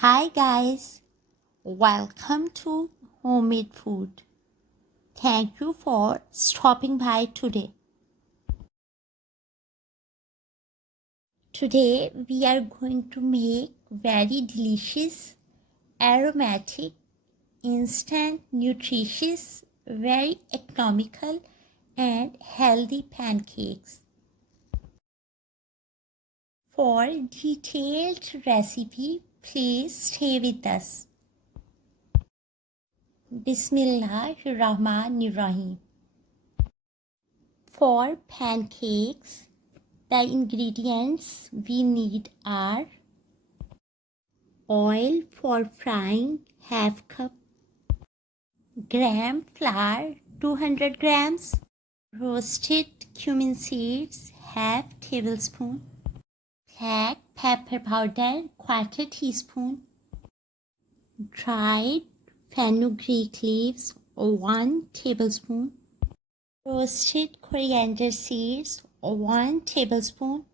Hi guys, welcome to Homemade Food. Thank you for stopping by today. Today we are going to make very delicious, aromatic, instant, nutritious, very economical and healthy pancakes. For detailed recipe, please stay with us. Bismillahirrahmanirrahim. For pancakes, the ingredients we need are oil for frying half cup, gram flour 200 grams, roasted cumin seeds half tablespoon, black pepper powder quarter teaspoon, dried fenugreek leaves 1 tablespoon, roasted coriander seeds 1 tablespoon,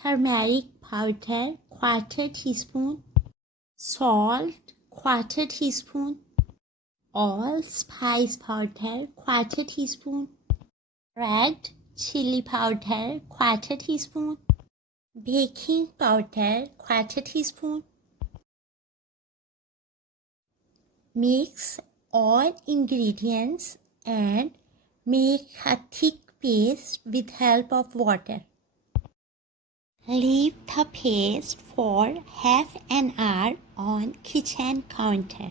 turmeric powder quarter teaspoon, salt quarter teaspoon, allspice powder quarter teaspoon, red chilli powder quarter teaspoon, baking powder quarter teaspoon. Mix all ingredients and make a thick paste with help of water. Leave the paste for half an hour on kitchen counter.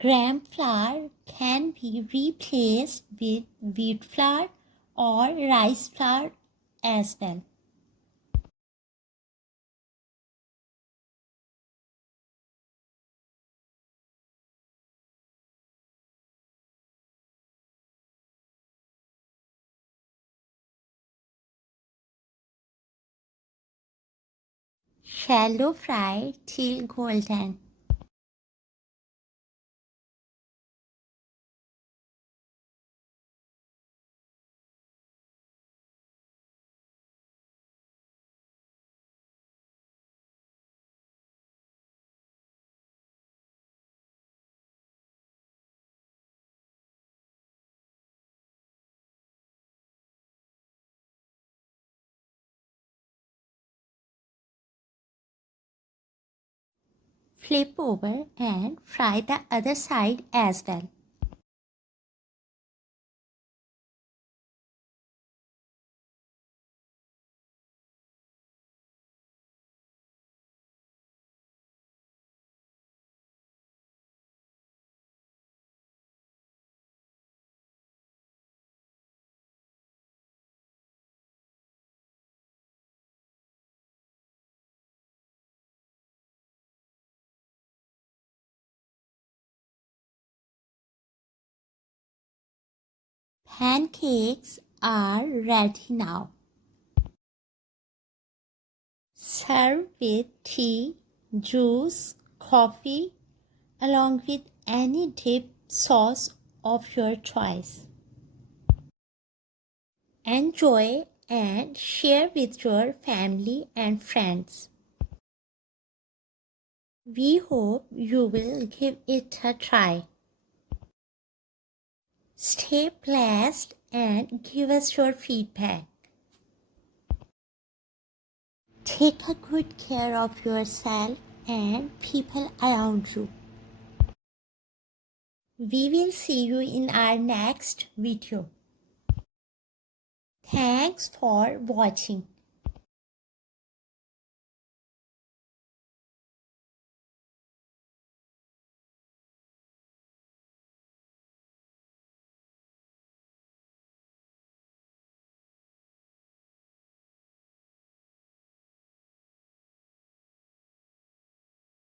Gram flour can be replaced with wheat flour or rice flour as well. Shallow fry till golden. Flip over and fry the other side as well. Pancakes are ready now. Serve with tea, juice, coffee, along with any dip sauce of your choice. Enjoy and share with your family and friends. We hope you will give it a try. Stay blessed and give us your feedback. Take a good care of yourself and people around you. We will see you in our next video. Thanks for watching.